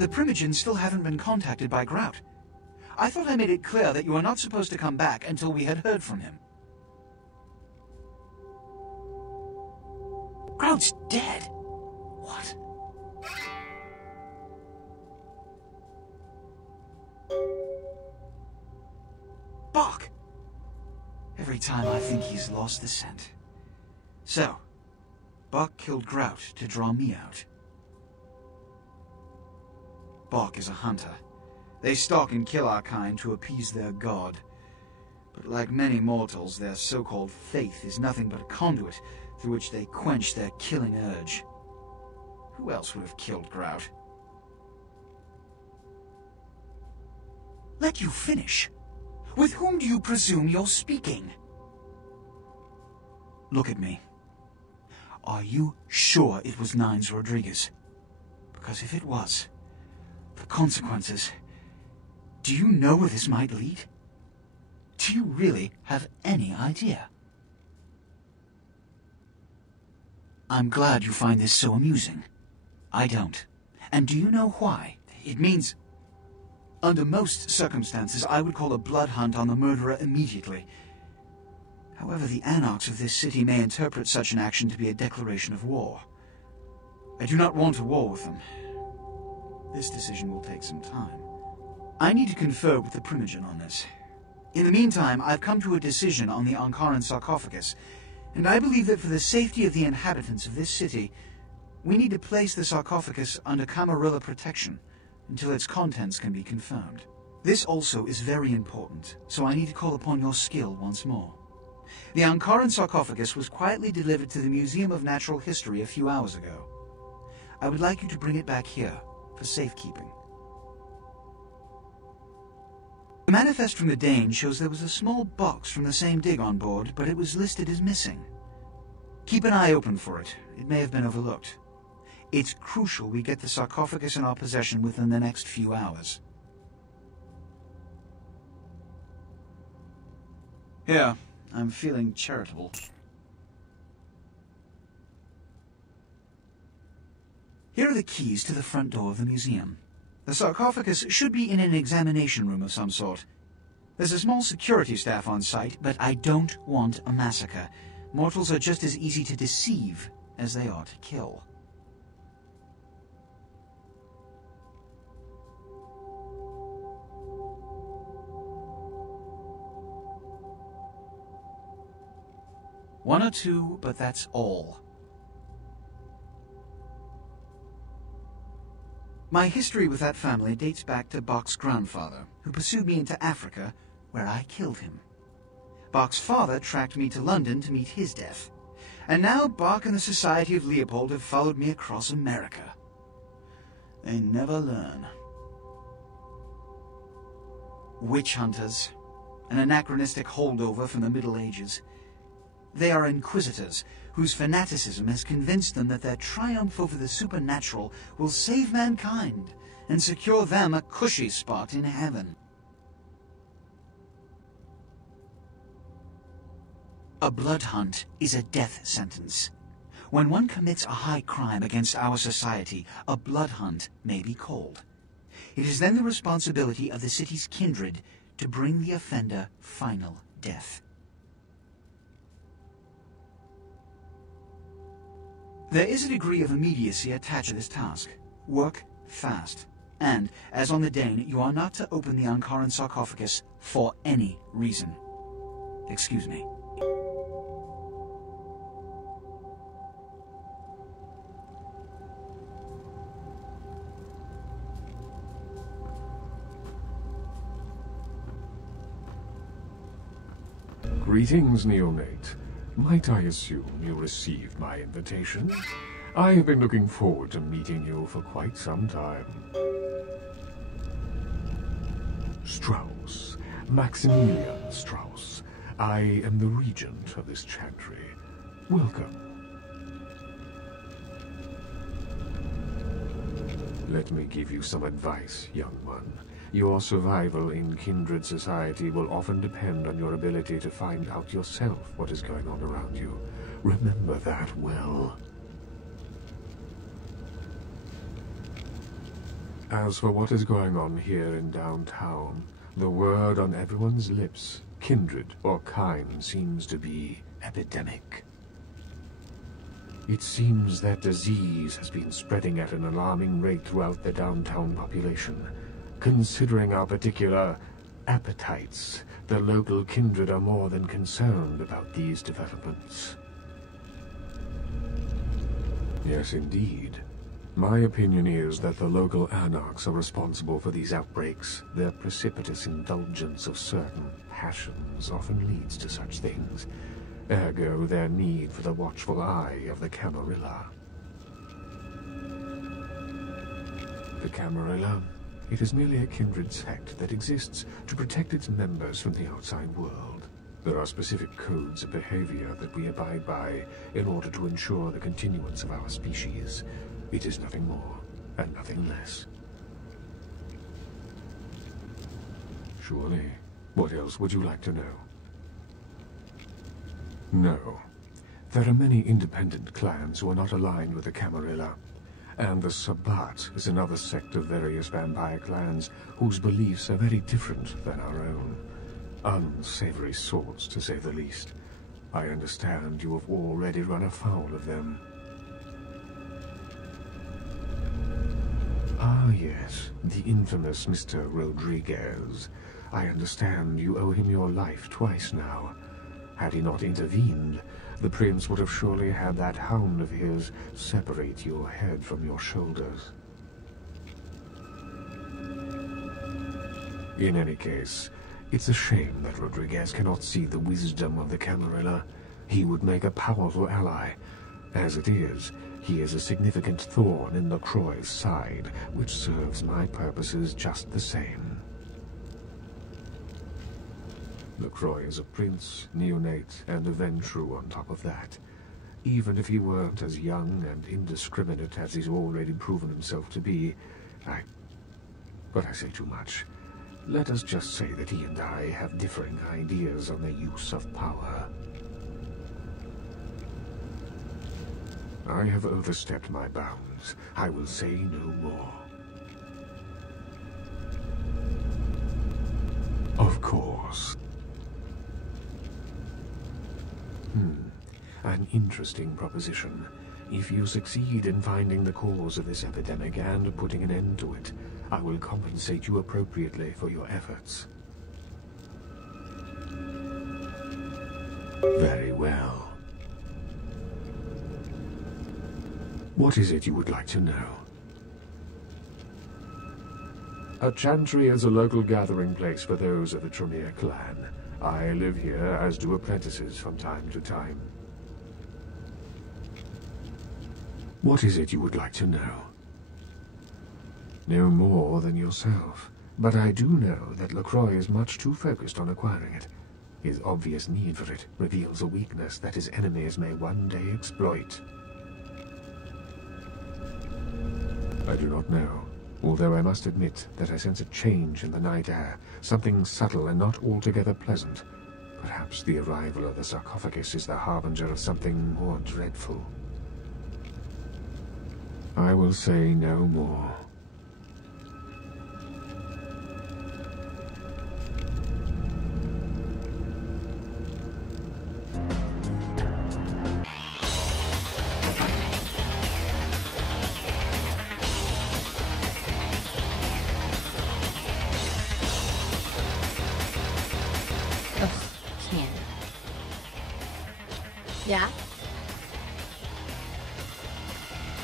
The Primogens still haven't been contacted by Grout. I thought I made it clear that you are not supposed to come back until we had heard from him. Grout's dead? What? Bach! Every time I think he's lost the scent. So, Bach killed Grout to draw me out. Bach is a hunter. They stalk and kill our kind to appease their god. But like many mortals, their so-called faith is nothing but a conduit through which they quench their killing urge. Who else would have killed Grout? Let you finish. With whom do you presume you're speaking? Look at me. Are you sure it was Nines Rodriguez? Because if it was, the consequences... Do you know where this might lead? Do you really have any idea? I'm glad you find this so amusing. I don't. And do you know why? It means... Under most circumstances, I would call a blood hunt on the murderer immediately. However, the anarchs of this city may interpret such an action to be a declaration of war. I do not want a war with them. This decision will take some time. I need to confer with the Primogen on this. In the meantime, I've come to a decision on the Ankaran sarcophagus, and I believe that for the safety of the inhabitants of this city, we need to place the sarcophagus under Camarilla protection until its contents can be confirmed. This also is very important, so I need to call upon your skill once more. The Ankaran sarcophagus was quietly delivered to the Museum of Natural History a few hours ago. I would like you to bring it back here for safekeeping. The manifest from the Dane shows there was a small box from the same dig on board, but it was listed as missing. Keep an eye open for it. It may have been overlooked. It's crucial we get the sarcophagus in our possession within the next few hours. Here, I'm feeling charitable. Here are the keys to the front door of the museum. The sarcophagus should be in an examination room of some sort. There's a small security staff on site, but I don't want a massacre. Mortals are just as easy to deceive as they are to kill. One or two, but that's all. My history with that family dates back to Bach's grandfather, who pursued me into Africa, where I killed him. Bach's father tracked me to London to meet his death. And now Bach and the Society of Leopold have followed me across America. They never learn. Witch hunters, an anachronistic holdover from the Middle Ages. They are inquisitors, whose fanaticism has convinced them that their triumph over the supernatural will save mankind and secure them a cushy spot in heaven. A blood hunt is a death sentence. When one commits a high crime against our society, a blood hunt may be called. It is then the responsibility of the city's kindred to bring the offender final death. There is a degree of immediacy attached to this task. Work fast. And, as on the Dane, you are not to open the Ankaran sarcophagus for any reason. Excuse me. Greetings, neonate. Might I assume you received my invitation? I have been looking forward to meeting you for quite some time. Strauss. Maximilian Strauss. I am the regent of this chantry. Welcome. Let me give you some advice, young one. Your survival in kindred society will often depend on your ability to find out yourself what is going on around you. Remember that well. As for what is going on here in downtown, the word on everyone's lips, kindred or kind, seems to be epidemic. It seems that disease has been spreading at an alarming rate throughout the downtown population. Considering our particular appetites, the local kindred are more than concerned about these developments. Yes, indeed. My opinion is that the local anarchs are responsible for these outbreaks. Their precipitous indulgence of certain passions often leads to such things. Ergo, their need for the watchful eye of the Camarilla. The Camarilla? It is merely a kindred sect that exists to protect its members from the outside world. There are specific codes of behavior that we abide by in order to ensure the continuance of our species. It is nothing more and nothing less. Surely. What else would you like to know? No. There are many independent clans who are not aligned with the Camarilla. And the Sabbat is another sect of various vampire clans whose beliefs are very different than our own. Unsavory sorts, to say the least. I understand you have already run afoul of them. Ah, yes, the infamous Mr. Rodriguez. I understand you owe him your life twice now. Had he not intervened, the prince would have surely had that hound of his separate your head from your shoulders. In any case, it's a shame that Rodriguez cannot see the wisdom of the Camarilla. He would make a powerful ally. As it is, he is a significant thorn in LaCroix's side, which serves my purposes just the same. LaCroix is a prince, neonate, and a Ventrue on top of that. Even if he weren't as young and indiscriminate as he's already proven himself to be, But I say too much. Let us just say that he and I have differing ideas on the use of power. I have overstepped my bounds. I will say no more. Of course. An interesting proposition. If you succeed in finding the cause of this epidemic and putting an end to it, I will compensate you appropriately for your efforts. Very well. What is it you would like to know? A chantry is a local gathering place for those of the Tremere clan. I live here, as do apprentices from time to time. What is it you would like to know? No more than yourself, but I do know that LaCroix is much too focused on acquiring it. His obvious need for it reveals a weakness that his enemies may one day exploit. I do not know, although I must admit that I sense a change in the night air, something subtle and not altogether pleasant. Perhaps the arrival of the sarcophagus is the harbinger of something more dreadful. I will say no more. Yeah?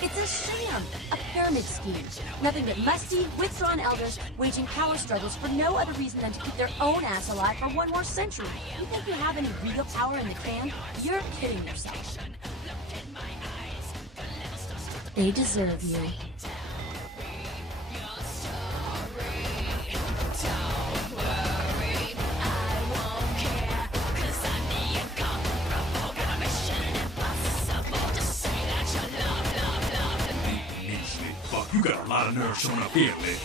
It's a sham! A pyramid scheme. Nothing but musty, withdrawn elders waging power struggles for no other reason than to keep their own ass alive for one more century. You think you have any real power in the clan? You're kidding yourself. They deserve you. You got a lot of nerve showing up here, man.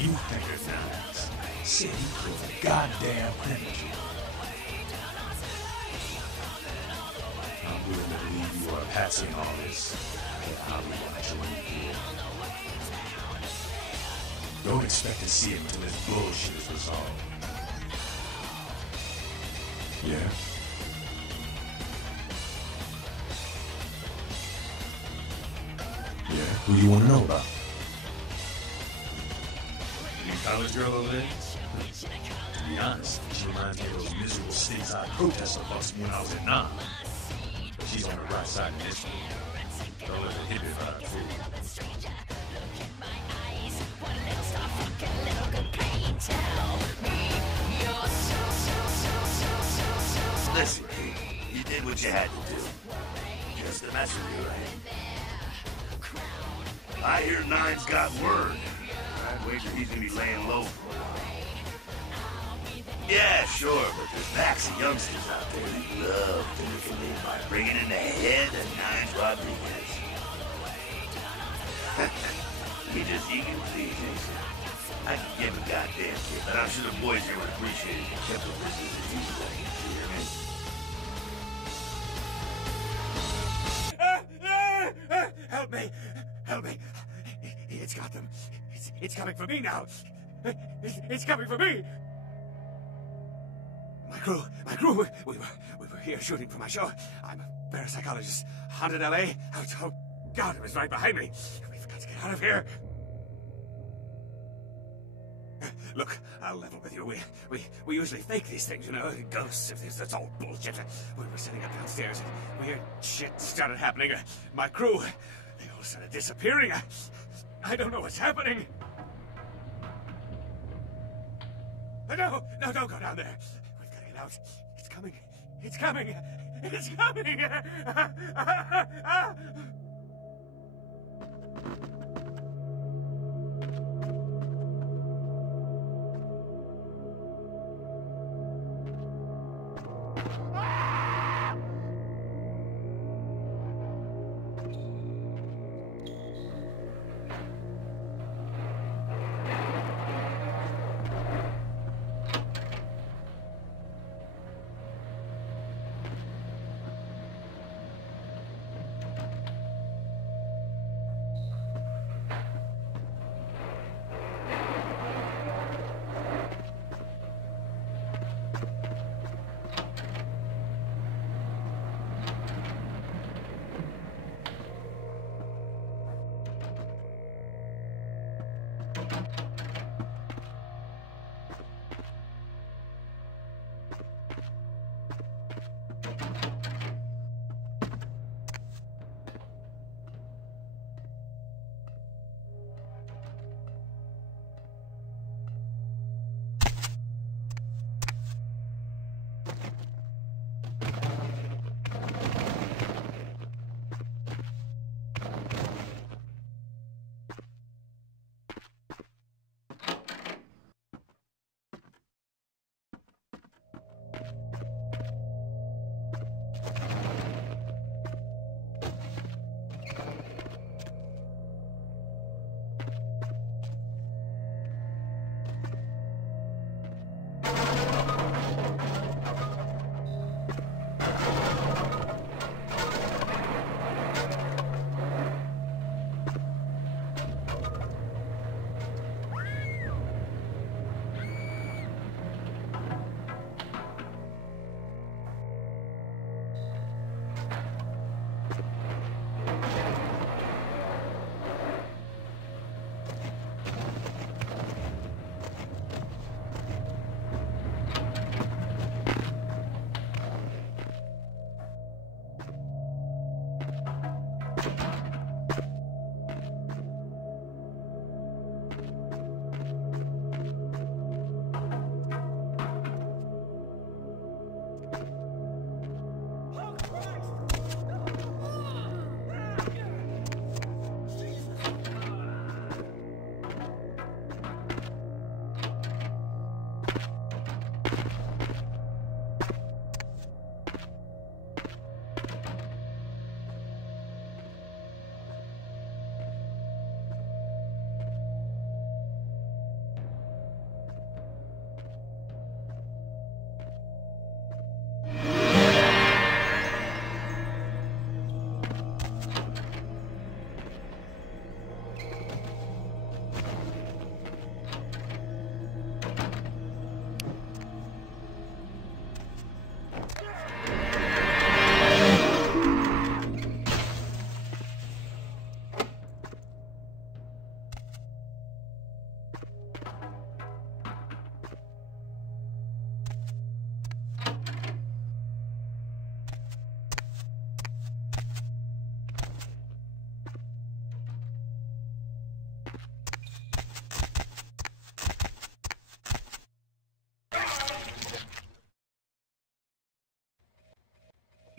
You think it's nice. Said you killed a goddamn predator. I'm willing to believe you are passing all this. But I will join you. Don't expect to see him until this bullshit is resolved. Yeah? Yeah? Who you want to know about? New college girl over there? To be honest, she reminds me of those miserable stateside protester bucks when I was at 9. But she's on the right side of this one. Don't let her hit me about her food. Listen, kid, you did what you had to do. Just to mess with you, right? I hear Nine's got word. I'd wager he's gonna be laying low for a while. Yeah, sure, but there's packs of youngsters out there that love to make a name by bringing in the head of Nines Rodriguez. You just eager to please, ain't you? I can give a goddamn shit, but I'm sure the boys here would appreciate it if you kept the business as usual. You hear me? Help me! Help me! It's got them. It's coming for me now. It's coming for me. My crew. We were here shooting for my show. I'm a parapsychologist. Haunted L.A. Oh God, it was right behind me. We've got to get out of here. Look, I'll level with you. We usually fake these things, you know, ghosts. If that's all bullshit. We were sitting up downstairs, and weird shit started happening. My crew, they all started disappearing. I don't know what's happening. No, don't go down there. We've got to get out. It's coming. It's coming. It's coming.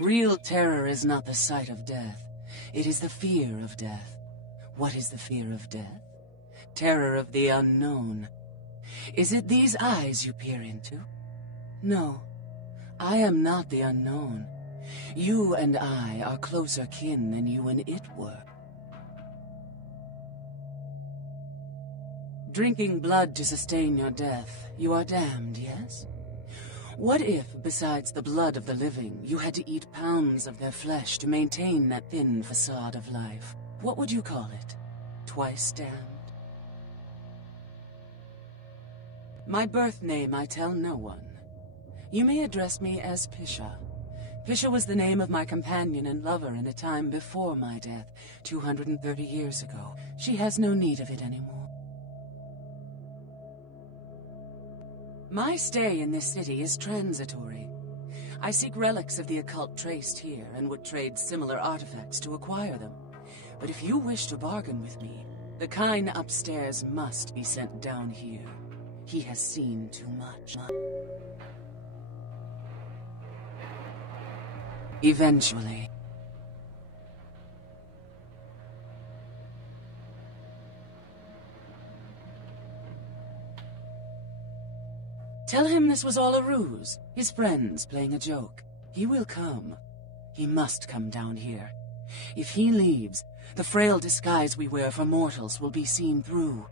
Real terror is not the sight of death. It is the fear of death. What is the fear of death? Terror of the unknown. Is it these eyes you peer into? No, I am not the unknown. You and I are closer kin than you and it were. Drinking blood to sustain your death, you are damned, yes? What if, besides the blood of the living, you had to eat pounds of their flesh to maintain that thin facade of life? What would you call it? Twice damned? My birth name I tell no one. You may address me as Pisha. Pisha was the name of my companion and lover in a time before my death, 230 years ago. She has no need of it anymore. My stay in this city is transitory. I seek relics of the occult traced here and would trade similar artifacts to acquire them. But if you wish to bargain with me, the kind upstairs must be sent down here. He has seen too much. Eventually. Tell him this was all a ruse, his friends playing a joke. He will come. He must come down here. If he leaves, the frail disguise we wear for mortals will be seen through.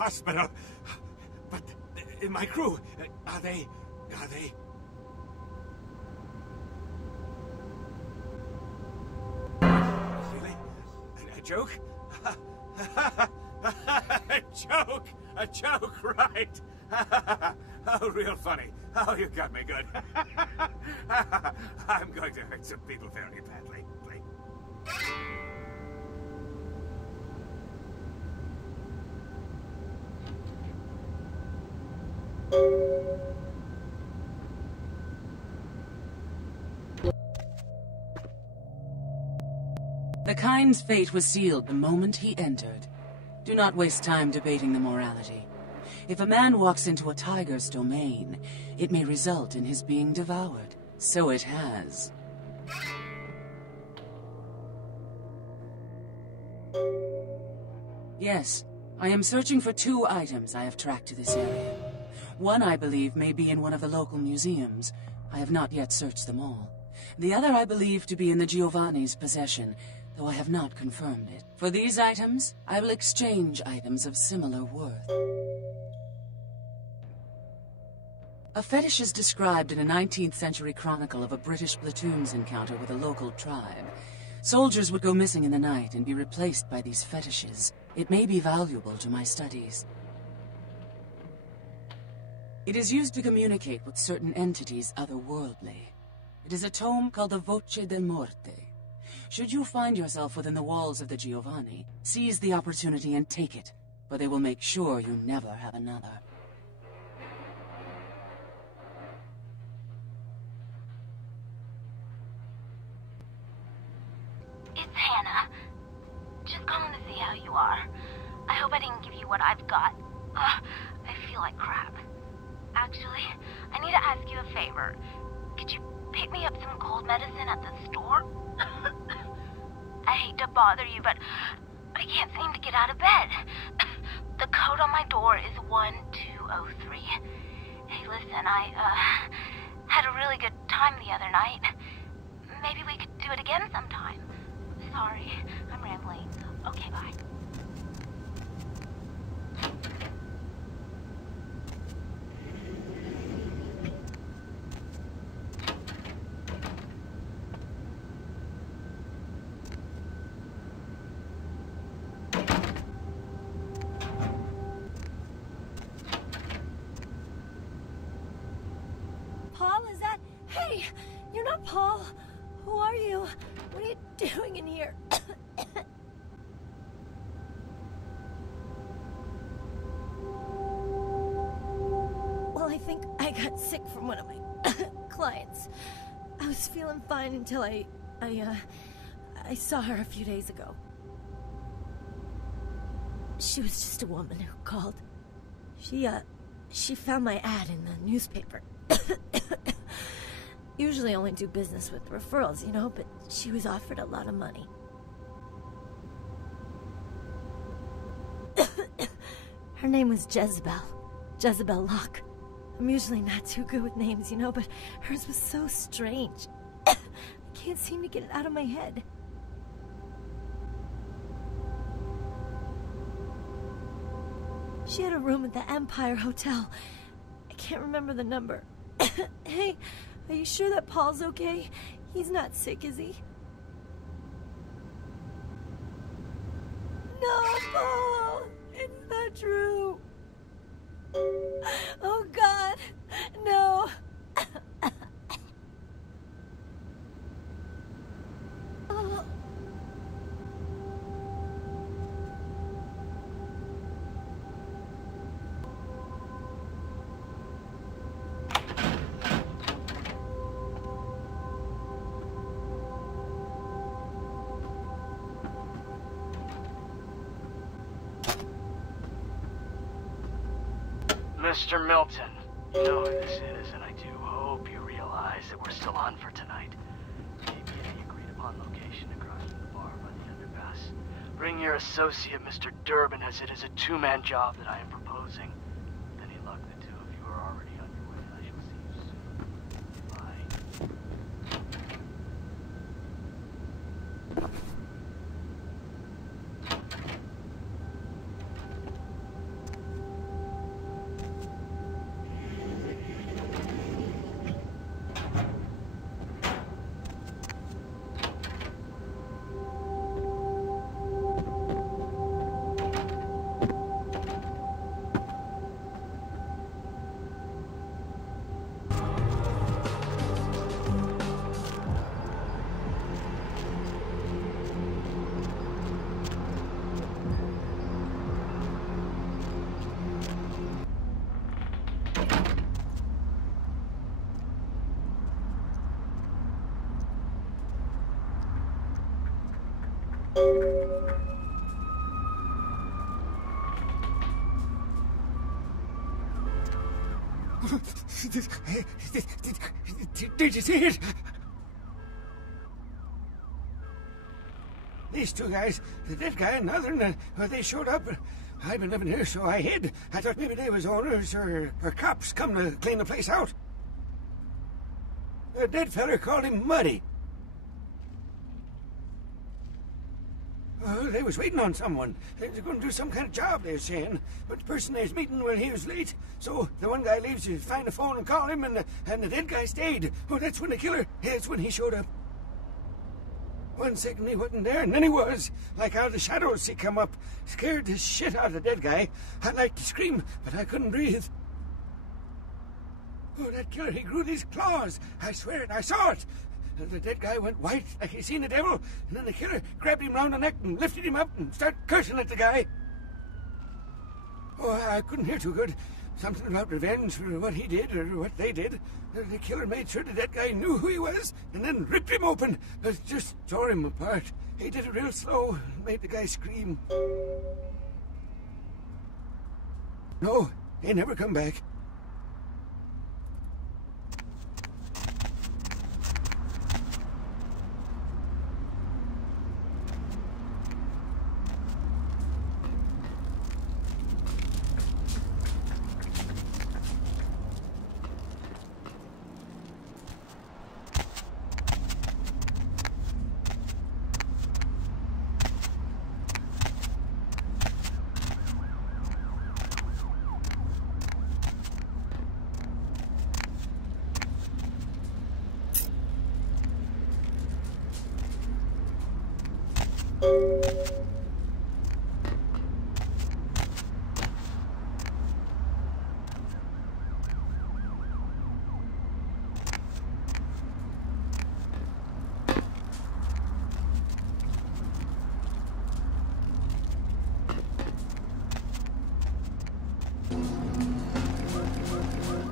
hospital. But my crew, are they... Really? A joke? A joke, right? Oh, real funny. Oh, you got me good. I'm going to hurt some people very badly. The kind's fate was sealed the moment he entered. Do not waste time debating the morality. If a man walks into a tiger's domain, it may result in his being devoured. So it has. Yes, I am searching for 2 items I have tracked to this area. One, I believe, may be in one of the local museums. I have not yet searched them all. The other I believe to be in the Giovanni's possession, though I have not confirmed it. For these items, I will exchange items of similar worth. A fetish is described in a 19th century chronicle of a British platoon's encounter with a local tribe. Soldiers would go missing in the night and be replaced by these fetishes. It may be valuable to my studies. It is used to communicate with certain entities otherworldly. It is a tome called the Voce de Morte. Should you find yourself within the walls of the Giovanni, seize the opportunity and take it, for they will make sure you never have another. It's Hannah. Just calling to see how you are. I hope I didn't give you what I've got. I feel like crap. Actually, I need to ask you a favor. Could you pick me up some cold medicine at the store? I hate to bother you, but I can't seem to get out of bed. The code on my door is 1203. Hey, listen, I had a really good time the other night. Maybe we could do it again sometime. Sorry, I'm rambling. Okay, bye. Paul, is that... Hey, you're not Paul. Who are you? What are you doing in here? Well, I think I got sick from one of my clients. I was feeling fine until I saw her a few days ago. She was just a woman who called. She found my ad in the newspaper. Usually only do business with referrals, you know, but she was offered a lot of money. Her name was Jezebel Locke. I'm usually not too good with names, you know, but hers was so strange. I can't seem to get it out of my head. She had a room at the Empire Hotel. I can't remember the number. Hey, are you sure that Paul's okay? He's not sick, is he? No, Paul! It's not true! Oh, God! No! Oh. Mr. Milton, you know who this is, and I do hope you realize that we're still on for tonight. Maybe the agreed-upon location across from the bar by the underpass. Bring your associate, Mr. Durbin, as it is a two-man job that I am proposing. With any luck, the two of you are already on your way, and I shall see you soon. Bye. Did you see it? These two guys, the dead guy and the other, they showed up. I've been living here, so I hid. I thought maybe they was owners or cops come to clean the place out. The dead feller called him Muddy. They was waiting on someone. They was going to do some kind of job, they were saying. But the person they was meeting, well, he was late. So the one guy leaves to find the phone and call him, and the dead guy stayed. Oh, that's when the killer, that's when he showed up. 1 second he wasn't there, and then he was. Like out of the shadows he come up. Scared the shit out of the dead guy. I'd like to scream, but I couldn't breathe. Oh, that killer, he grew these claws. I swear it, I saw it. The dead guy went white like he seen the devil, and then the killer grabbed him round the neck and lifted him up and started cursing at the guy. Oh, I couldn't hear too good. Something about revenge for what he did or what they did. The killer made sure the dead guy knew who he was and then ripped him open. Just tore him apart. He did it real slow and made the guy scream. No, he never come back.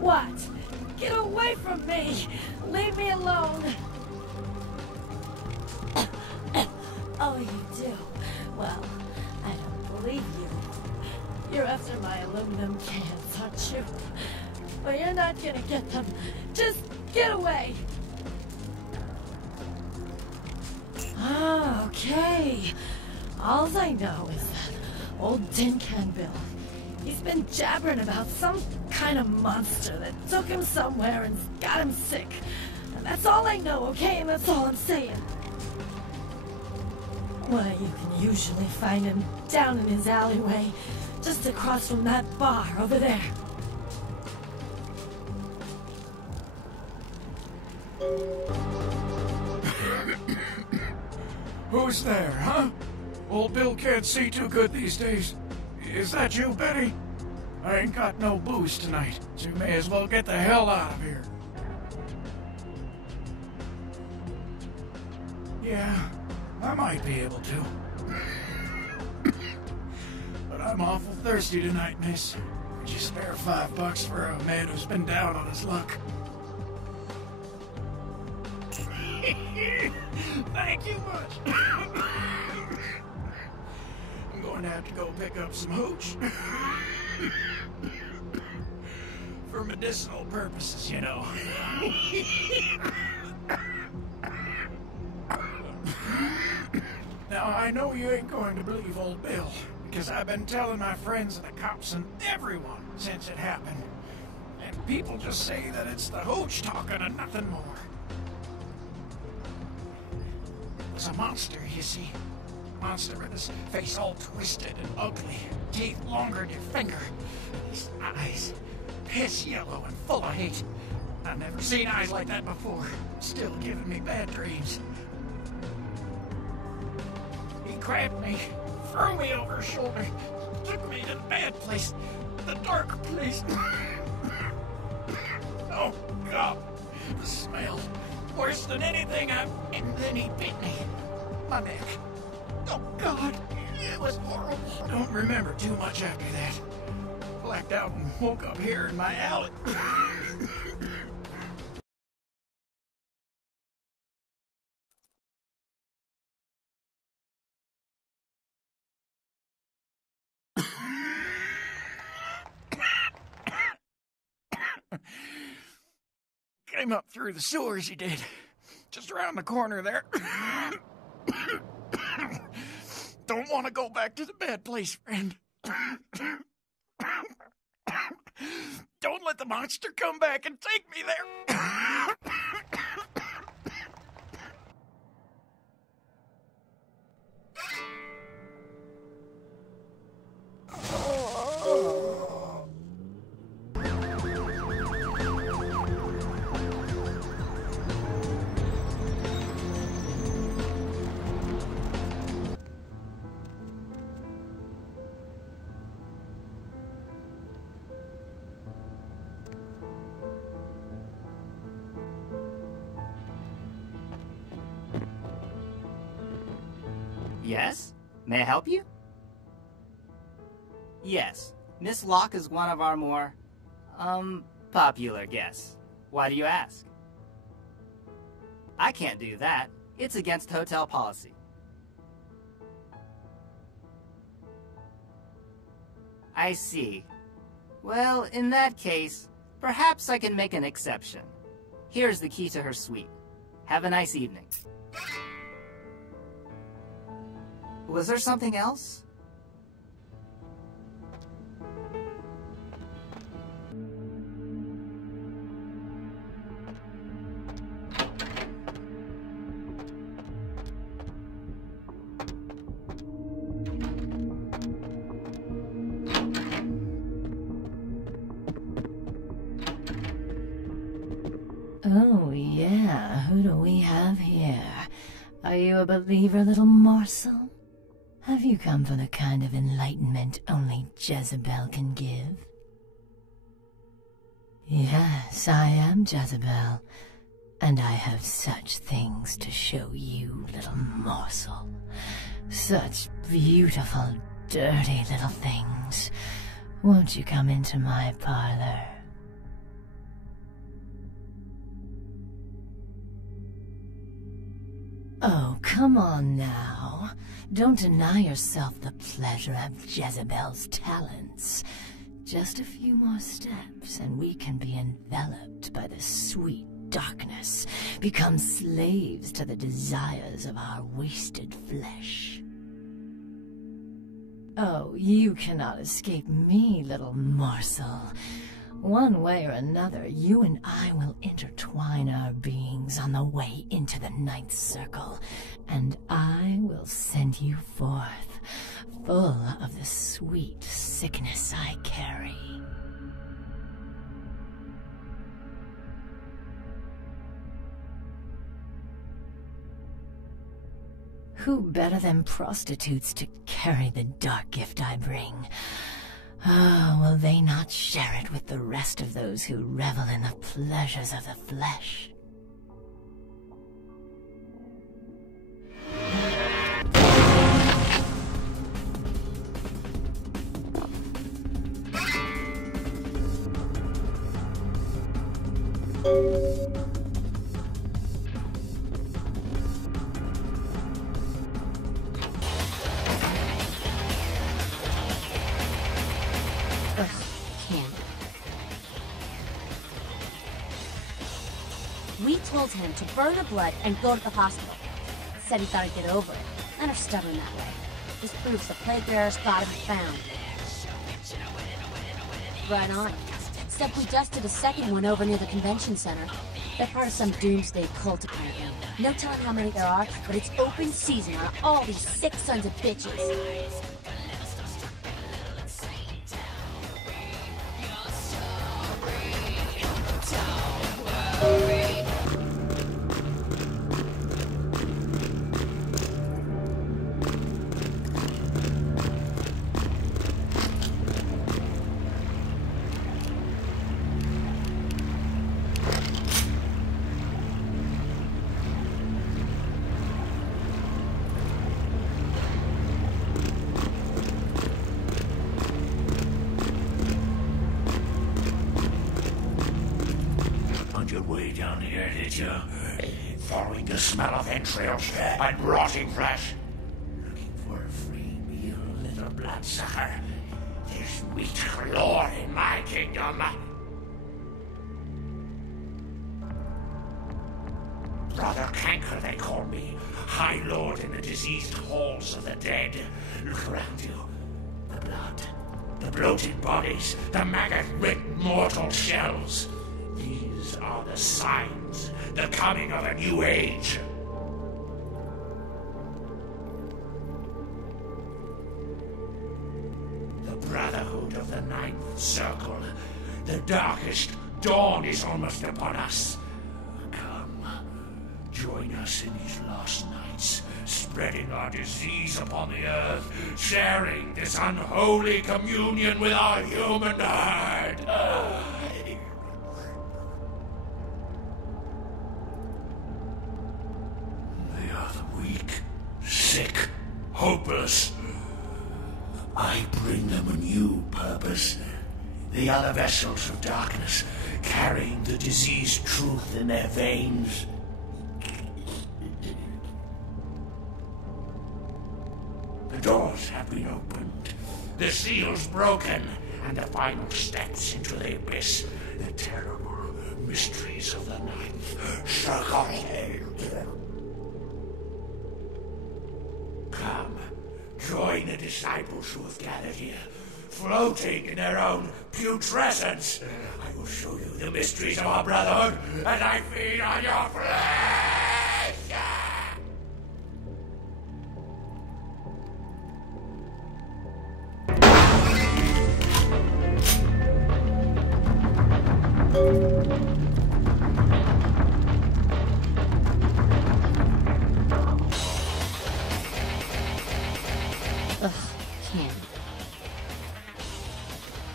What? Get away from me! Leave me alone! Oh, you do? Well, I don't believe you. You're after my aluminum cans, aren't you? But you're not gonna get them. Just get away! Ah, okay. All I know is that old Tin Can Bill, he's been jabbering about some kind of monster that took him somewhere and got him sick. And that's all I know, okay? And that's all I'm saying. Why, you can usually find him down in his alleyway, just across from that bar over there. Who's there, huh? Old Bill can't see too good these days. Is that you, Betty? I ain't got no booze tonight, so you may as well get the hell out of here. Yeah, I might be able to. But I'm awful thirsty tonight, miss. Would you spare $5 for a man who's been down on his luck? Thank you much. I'm going to have to go pick up some hooch. For medicinal purposes, you know. Now, I know you ain't going to believe old Bill, because I've been telling my friends and the cops and everyone since it happened. And people just say that it's the hooch talking and nothing more. It was a monster, you see. Monster with his face all twisted and ugly, teeth longer than your finger, his eyes piss yellow and full of hate. I've never seen eyes like that before, still giving me bad dreams. He grabbed me, threw me over his shoulder, took me to the bad place, the dark place. Oh, God, the smell, worse than anything and then he bit me, my neck. Oh, God, it was horrible. I don't remember too much after that. Blacked out and woke up here in my alley. Came up through the sewers, he did. Just around the corner there. Don't want to go back to the bad place, friend. Don't let the monster come back and take me there. Yes? May I help you? Yes. Miss Locke is one of our more, popular guests. Why do you ask? I can't do that. It's against hotel policy. I see. Well, in that case, perhaps I can make an exception. Here's the key to her suite. Have a nice evening. Was there something else? Oh, yeah. Who do we have here? Are you a believer, little morsel? Have you come for the kind of enlightenment only Jezebel can give? Yes, I am Jezebel, and I have such things to show you, little morsel. Such beautiful, dirty little things. Won't you come into my parlor? Oh, come on now. Don't deny yourself the pleasure of Jezebel's talents. Just a few more steps, and we can be enveloped by the sweet darkness, become slaves to the desires of our wasted flesh. Oh, you cannot escape me, little morsel. One way or another, you and I will intertwine our beings on the way into the ninth circle, and I will send you forth, full of the sweet sickness I carry. Who better than prostitutes to carry the dark gift I bring? Oh, will they not share it with the rest of those who revel in the pleasures of the flesh? We told him to burn the blood and go to the hospital. Said he thought he'd get over it. Men are stubborn that way. This proves the plague bearer's gotta be found. Right on. Except we just did a second one over near the convention center. They're part of some doomsday cult apparently. No telling how many there are, but it's open season on all these sick sons of bitches. Down here, did you? Following the smell of entrails and rotting flesh. Looking for a free meal, little bloodsucker. There's meat galore in my kingdom. Brother Canker, they call me. High Lord in the diseased halls of the dead. Look around you. The blood. The bloated bodies. The maggot-riddled mortal shells. These are the signs. The coming of a new age. The Brotherhood of the Ninth Circle. The darkest dawn is almost upon us. Come, join us in these last nights, spreading our disease upon the earth, sharing this unholy communion with our human herd. They are the weak, sick, hopeless. I bring them a new purpose. They are the vessels of darkness, carrying the diseased truth in their veins. The doors have been opened, the seals broken, and the final steps into the abyss, the terrible mysteries of the Ninth Circle. Come, join the disciples who have gathered here, floating in their own putrescence. I will show you the mysteries of our brotherhood as I feed on your flesh! Ugh, can't.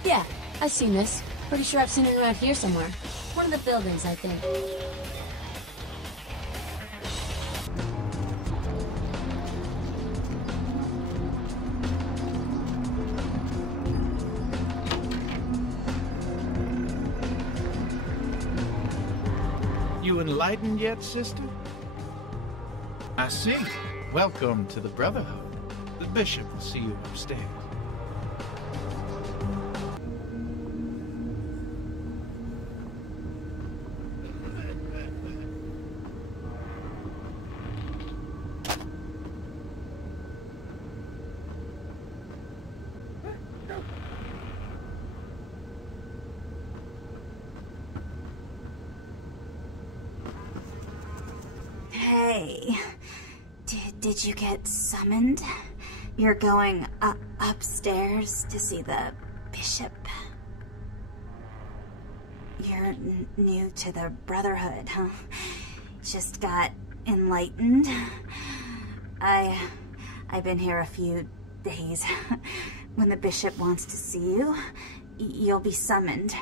Yeah, I've seen this. Pretty sure I've seen it around here somewhere. One of the buildings, I think. You enlightened yet, sister? I see. Welcome to the Brotherhood. The bishop will see you upstairs. Hey, did you get summoned? You're going upstairs to see the bishop. You're new to the Brotherhood, huh? Just got enlightened. I've been here a few days. When the bishop wants to see you, you'll be summoned,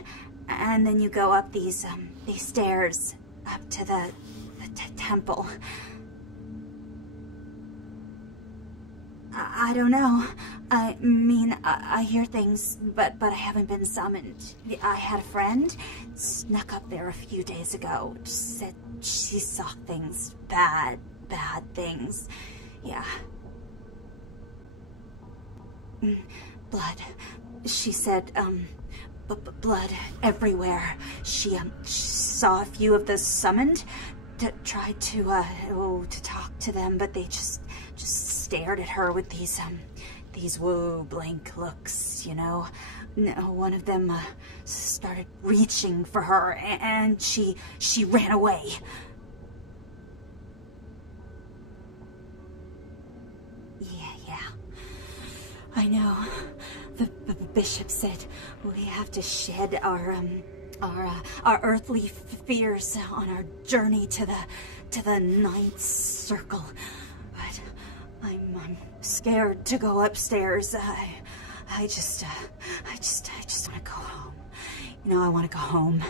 and then you go up these stairs up to the temple. I don't know. I mean, I hear things, but I haven't been summoned. I had a friend snuck up there a few days ago. Said she saw things, bad things. Yeah. Blood. She said, blood everywhere. She saw a few of the summoned. Tried to talk to them, but they just stared at her with these blank looks, you know. One of them started reaching for her, and she ran away. Yeah. I know. The bishop said we have to shed our earthly fears on our journey to the Ninth Circle, but I'm scared to go upstairs. I just want to go home. You know, I want to go home.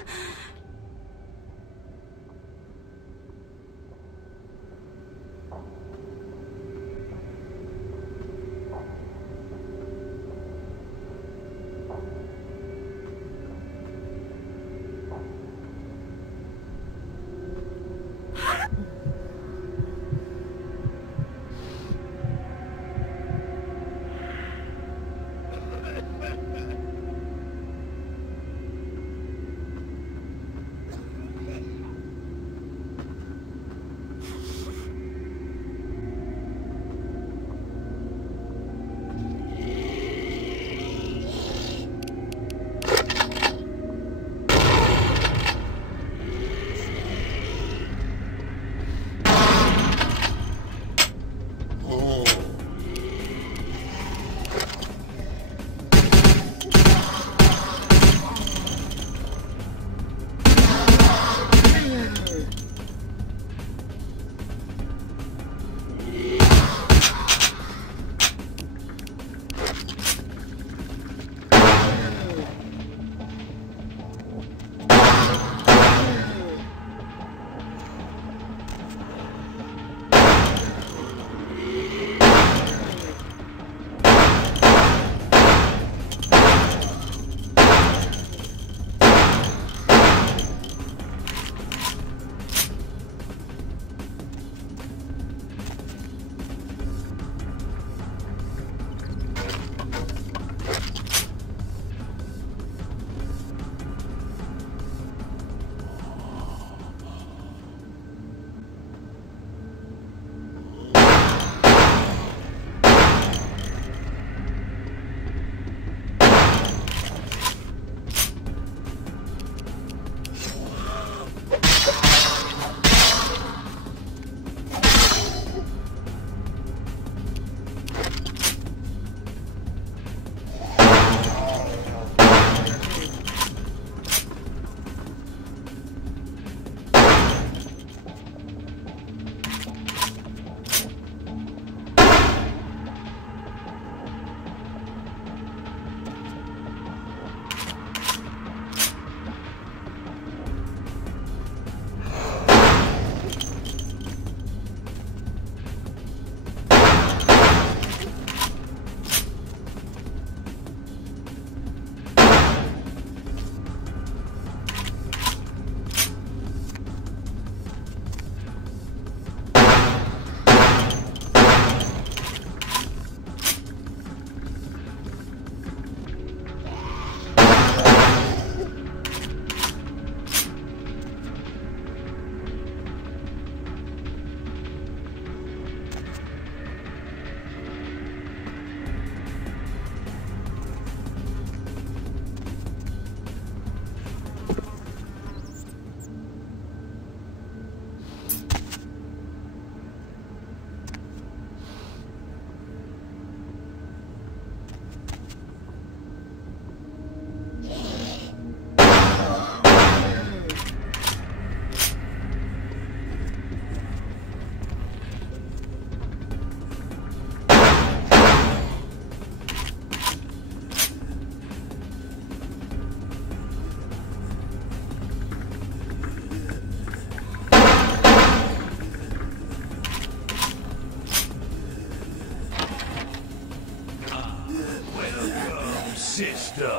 sister.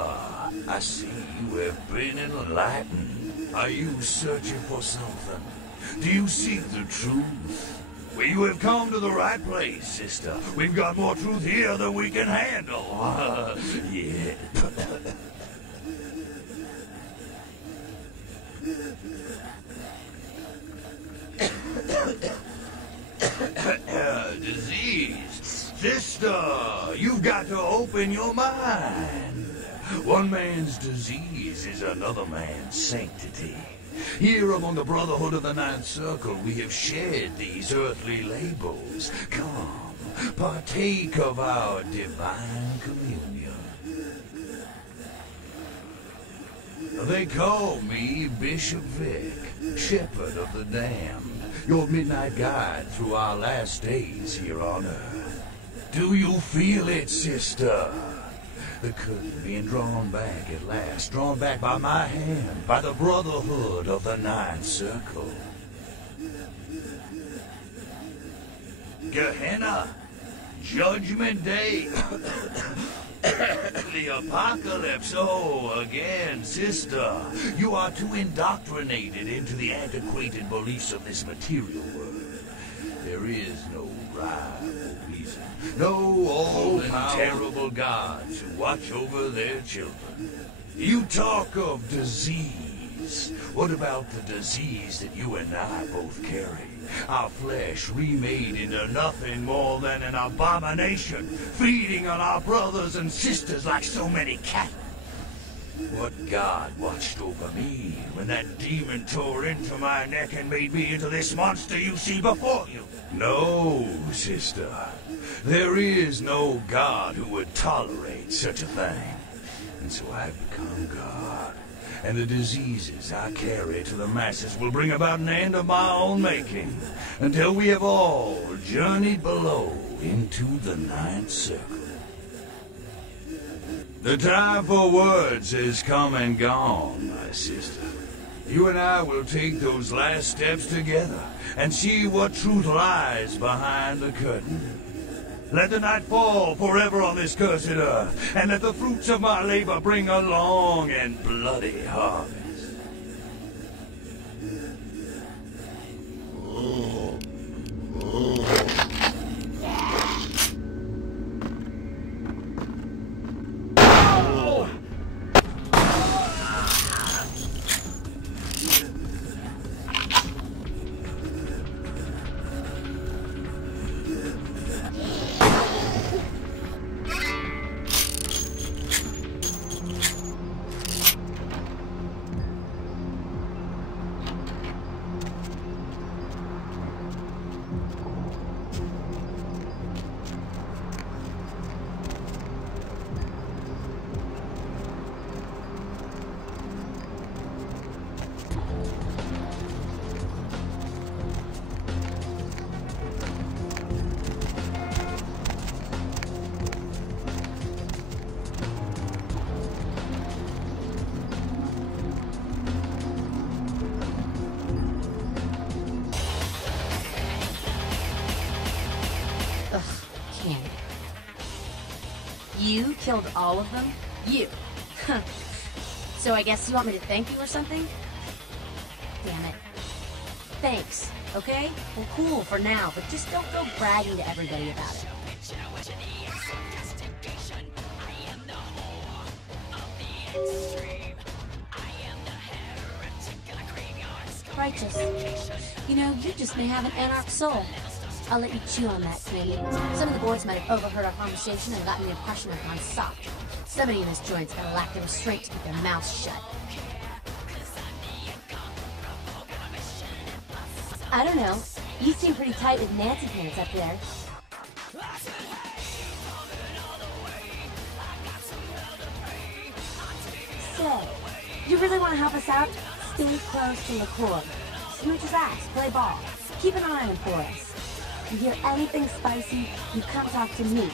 I see you have been enlightened. Are you searching for something? Do you seek the truth? Well, you have come to the right place, sister. We've got more truth here than we can handle. Yeah. Disease. Sister, you've got to open your mind. One man's disease is another man's sanctity. Here among the Brotherhood of the Ninth Circle, we have shared these earthly labels. Come, partake of our divine communion. They call me Bishop Vic, Shepherd of the Damned, your midnight guide through our last days here on Earth. Do you feel it, sister? The curtain being drawn back at last, drawn back by my hand, by the Brotherhood of the Ninth Circle. Gehenna, Judgment Day, the Apocalypse. Oh, again, sister, you are too indoctrinated into the antiquated beliefs of this material world. There is no rhyme or reason. No old and terrible gods who watch over their children. You talk of disease. What about the disease that you and I both carry? Our flesh remade into nothing more than an abomination, feeding on our brothers and sisters like so many cattle. What God watched over me when that demon tore into my neck and made me into this monster you see before you? No, sister. There is no God who would tolerate such a thing. And so I've become God. And the diseases I carry to the masses will bring about an end of my own making, until we have all journeyed below into the Ninth Circle. The time for words has come and gone, my sister. You and I will take those last steps together and see what truth lies behind the curtain. Let the night fall forever on this cursed earth, and let the fruits of my labor bring a long and bloody harvest. You killed all of them? You. So I guess you want me to thank you or something? Damn it. Thanks, okay? Well, cool for now, but just don't go bragging to everybody about it. Righteous. You know, you just may have an anarch soul. I'll let you chew on that, Candy. Some of the boys might have overheard our conversation and gotten the impression I've gone soft. Somebody in this joint's gonna lack the restraint to keep their mouths shut. I don't know. You seem pretty tight with Nancy pants up there. So, you really want to help us out? Stay close to the core. Smooch his ass, play ball. Keep an eye on for us. You hear anything spicy, you come talk to me.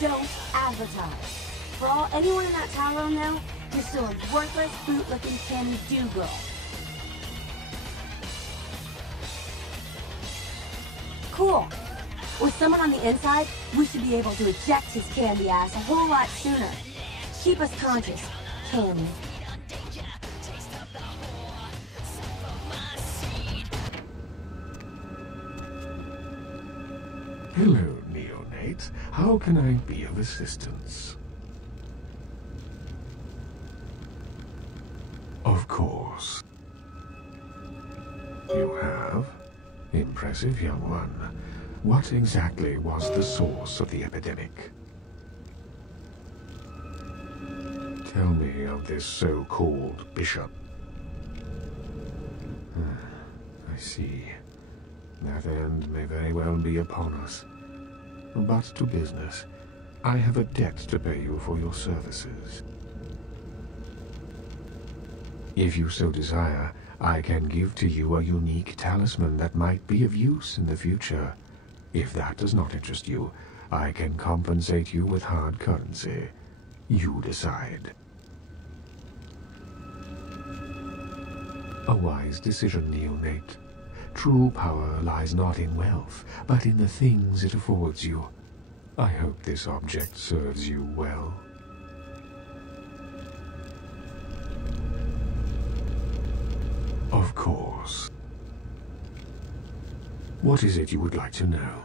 Don't advertise. For all anyone in that tower will know, you're still a worthless, boot-looking candy do-girl. Cool. With someone on the inside, we should be able to eject his candy ass a whole lot sooner. Keep us conscious, can you? Hello, neonate. How can I be of assistance? Of course. You have? Impressive, young one. What exactly was the source of the epidemic? Tell me of this so-called bishop. I see. That end may very well be upon us. But to business. I have a debt to pay you for your services. If you so desire, I can give to you a unique talisman that might be of use in the future. If that does not interest you, I can compensate you with hard currency. You decide. A wise decision, neonate. True power lies not in wealth, but in the things it affords you. I hope this object serves you well. Of course. What is it you would like to know?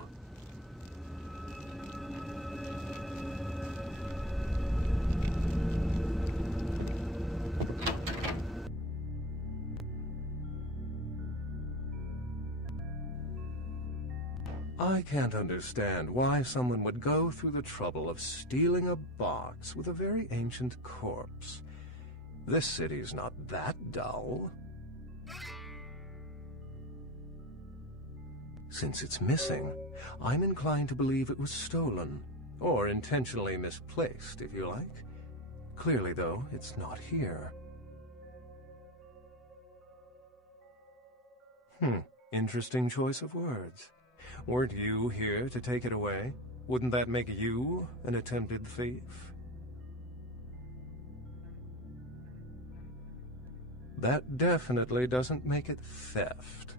I can't understand why someone would go through the trouble of stealing a box with a very ancient corpse. This city's not that dull. Since it's missing, I'm inclined to believe it was stolen, or intentionally misplaced, if you like. Clearly, though, it's not here. Interesting choice of words. Weren't you here to take it away? Wouldn't that make you an attempted thief? That definitely doesn't make it theft.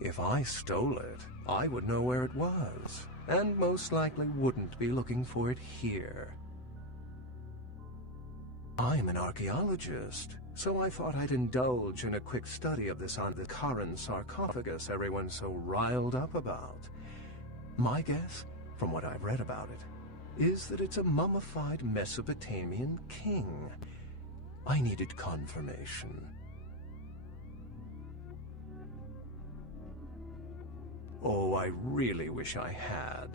If I stole it, I would know where it was, and most likely wouldn't be looking for it here. I'm an archaeologist, so I thought I'd indulge in a quick study of this on the Karen sarcophagus everyone's so riled up about. My guess, from what I've read about it, is that it's a mummified Mesopotamian king. I needed confirmation. Oh, I really wish I had.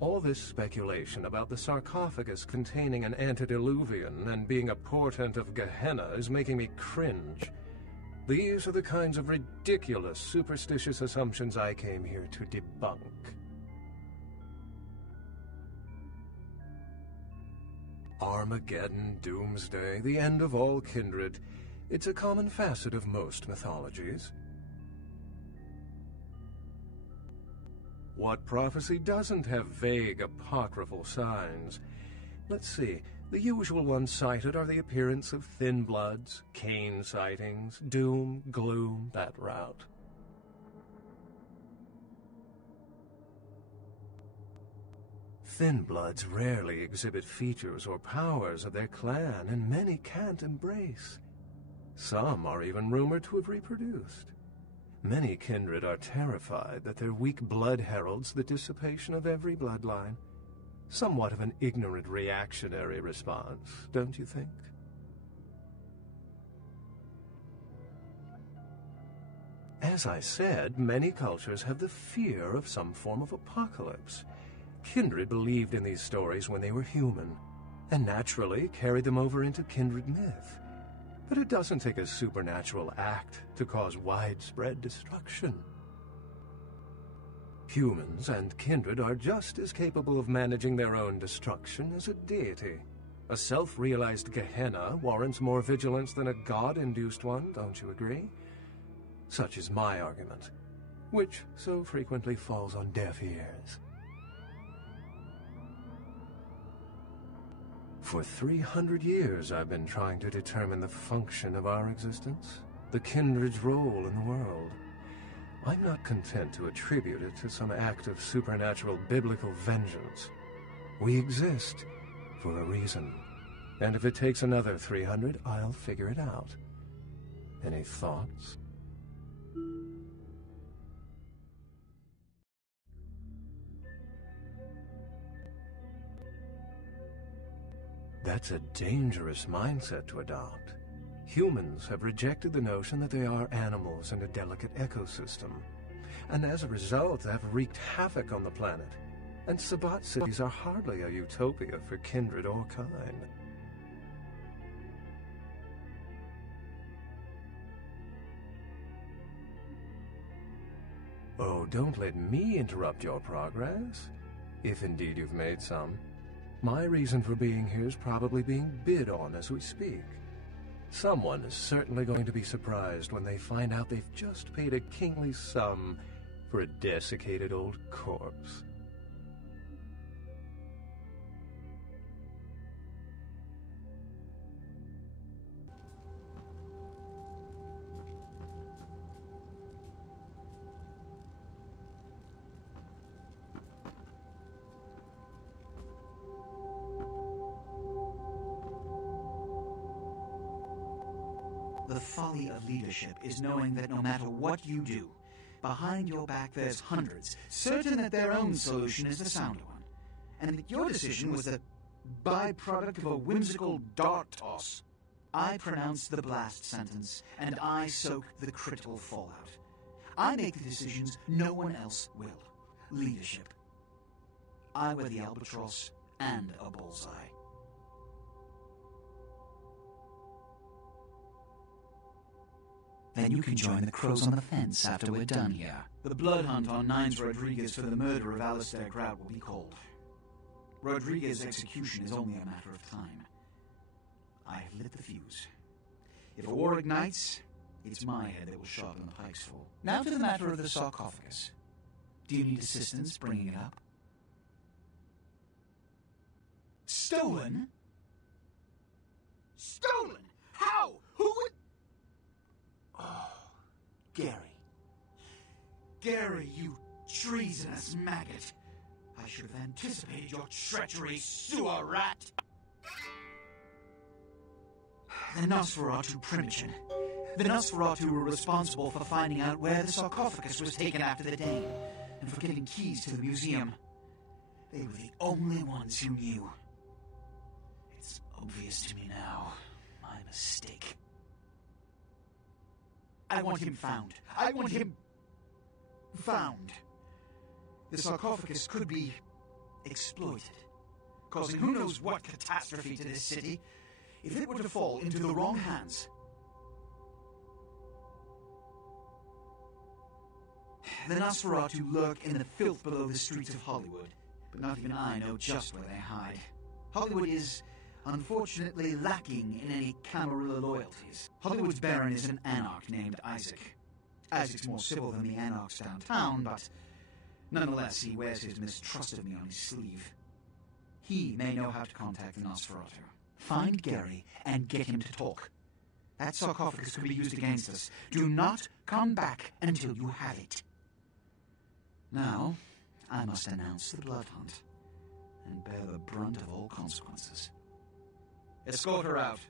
All this speculation about the sarcophagus containing an antediluvian and being a portent of Gehenna is making me cringe. These are the kinds of ridiculous, superstitious assumptions I came here to debunk. Armageddon, doomsday, the end of all kindred. It's a common facet of most mythologies. What prophecy doesn't have vague, apocryphal signs? Let's see. The usual ones cited are the appearance of thin bloods, Cain sightings, doom, gloom, that route. Thin bloods rarely exhibit features or powers of their clan, and many can't embrace. Some are even rumored to have reproduced. Many kindred are terrified that their weak blood heralds the dissipation of every bloodline. Somewhat of an ignorant reactionary response, don't you think? As I said, many cultures have the fear of some form of apocalypse. Kindred believed in these stories when they were human, and naturally carried them over into kindred myth. But it doesn't take a supernatural act to cause widespread destruction. Humans and kindred are just as capable of managing their own destruction as a deity. A self-realized Gehenna warrants more vigilance than a god-induced one, don't you agree? Such is my argument, which so frequently falls on deaf ears. For 300 years, I've been trying to determine the function of our existence, the kindred's role in the world. I'm not content to attribute it to some act of supernatural biblical vengeance. We exist for a reason. And if it takes another 300, I'll figure it out. Any thoughts? That's a dangerous mindset to adopt. Humans have rejected the notion that they are animals in a delicate ecosystem. And as a result, have wreaked havoc on the planet. And Sabbat cities are hardly a utopia for kindred or kind. Oh, don't let me interrupt your progress, if indeed you've made some. My reason for being here is probably being bid on as we speak. Someone is certainly going to be surprised when they find out they've just paid a kingly sum for a desiccated old corpse. The folly of leadership is knowing that no matter what you do, behind your back there's hundreds, certain that their own solution is the sounder one, and that your decision was the byproduct of a whimsical dart toss. I pronounce the blast sentence, and I soak the critical fallout. I make the decisions no one else will. Leadership. I wear the albatross and a bullseye. Then you can join the crows on the fence after we're done here. The blood hunt on Nines Rodriguez for the murder of Alistair Grout will be called. Rodriguez's execution is only a matter of time. I have lit the fuse. If a war ignites, it's my head that will sharpen the pikes for. Now to the matter of the sarcophagus. Do you need assistance bringing it up? Stolen? Stolen? How? Who would... Oh, Gary. Gary, you treasonous maggot. I should have anticipated your treachery, sewer rat. The Nosferatu Primogen. The Nosferatu were responsible for finding out where the sarcophagus was taken after the Dane, and for getting keys to the museum. They were the only ones who knew. It's obvious to me now. My mistake. I want him found. I want him... found. The sarcophagus could be exploited, causing who knows what catastrophe to this city if it were to fall into the wrong hands. The Nosferatu lurk in the filth below the streets of Hollywood, but not even I know just where they hide. Hollywood is, unfortunately, lacking in any Camarilla loyalties. Hollywood's Baron is an anarch named Isaac. Isaac's more civil than the anarchs downtown, but nonetheless he wears his mistrust of me on his sleeve. He may know how to contact the Nosferatu. Find Gary and get him to talk. That sarcophagus could be used against us. Do not come back until you have it. Now, I must announce the blood hunt and bear the brunt of all consequences. Escort her out.